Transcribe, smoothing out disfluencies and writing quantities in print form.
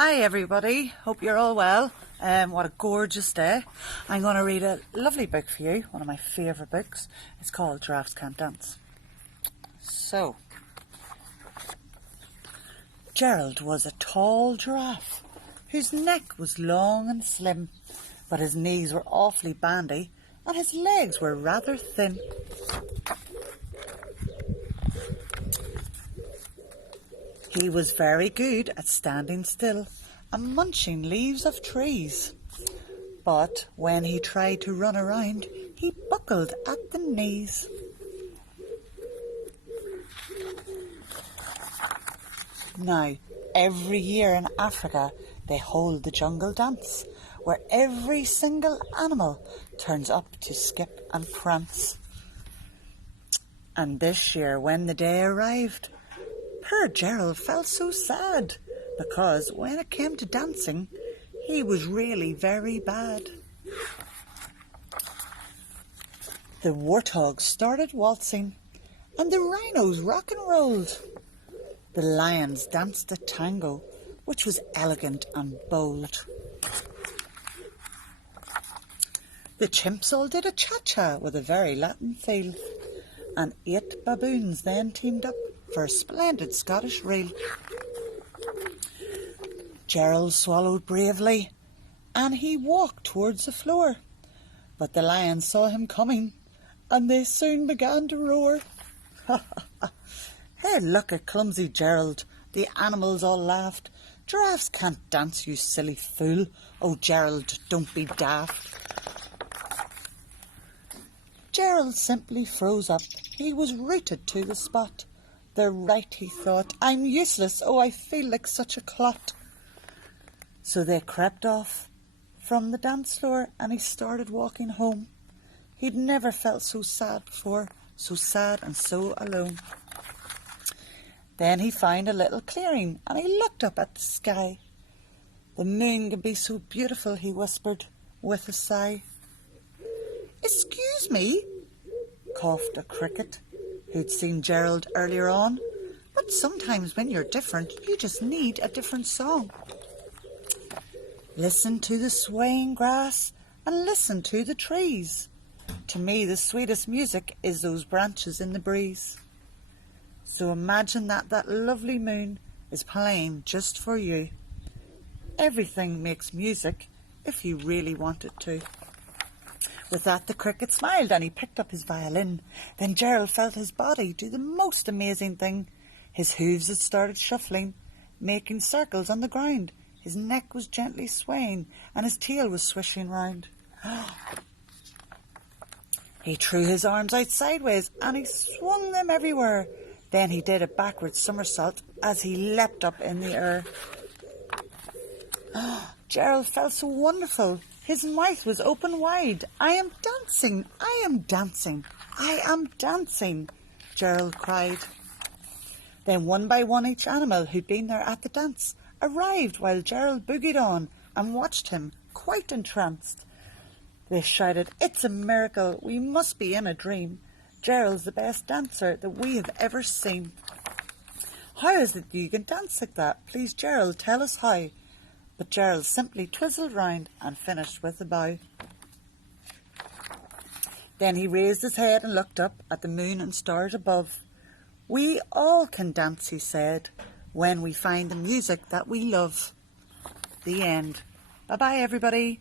Hi everybody, hope you're all well. What a gorgeous day. I'm going to read a lovely book for you, one of my favourite books. It's called Giraffes Can't Dance. So, Gerald was a tall giraffe whose neck was long and slim, but his knees were awfully bandy and his legs were rather thin. He was very good at standing still and munching leaves of trees. But when he tried to run around, he buckled at the knees. Now, every year in Africa, they hold the jungle dance, where every single animal turns up to skip and prance. And this year, when the day arrived, poor Gerald felt so sad, because when it came to dancing, he was really very bad. The warthogs started waltzing, and the rhinos rock and rolled. The lions danced a tango, which was elegant and bold. The chimps all did a cha-cha with a very Latin feel, and 8 baboons then teamed up for a splendid Scottish reel. Gerald swallowed bravely, and he walked towards the floor, but the lions saw him coming, and they soon began to roar. Hey, look at clumsy Gerald, the animals all laughed. Giraffes can't dance, you silly fool. Oh, Gerald, don't be daft. Gerald simply froze up. He was rooted to the spot. They're right, he thought. I'm useless. Oh, I feel like such a clot. So they crept off from the dance floor and he started walking home. He'd never felt so sad before, so sad and so alone. Then he found a little clearing and he looked up at the sky. The moon can be so beautiful, he whispered with a sigh. Excuse me, coughed a cricket who'd seen Gerald earlier on, but sometimes when you're different, you just need a different song. Listen to the swaying grass and listen to the trees. To me, the sweetest music is those branches in the breeze. So imagine that lovely moon is playing just for you. Everything makes music if you really want it to. With that, the cricket smiled and he picked up his violin. Then Gerald felt his body do the most amazing thing. His hooves had started shuffling, making circles on the ground. His neck was gently swaying and his tail was swishing round. He threw his arms out sideways and he swung them everywhere. Then he did a backward somersault as he leapt up in the air. Gerald felt so wonderful. His mouth was open wide. I am dancing, I am dancing, I am dancing, Gerald cried. Then one by one each animal who'd been there at the dance arrived while Gerald boogied on and watched him, quite entranced. They shouted, "It's a miracle, we must be in a dream. Gerald's the best dancer that we have ever seen." "How is it you can dance like that? Please, Gerald, tell us how." But Gerald simply twizzled round and finished with a bow. Then he raised his head and looked up at the moon and stars above. "We all can dance," he said, "when we find the music that we love." The end. Bye-bye, everybody.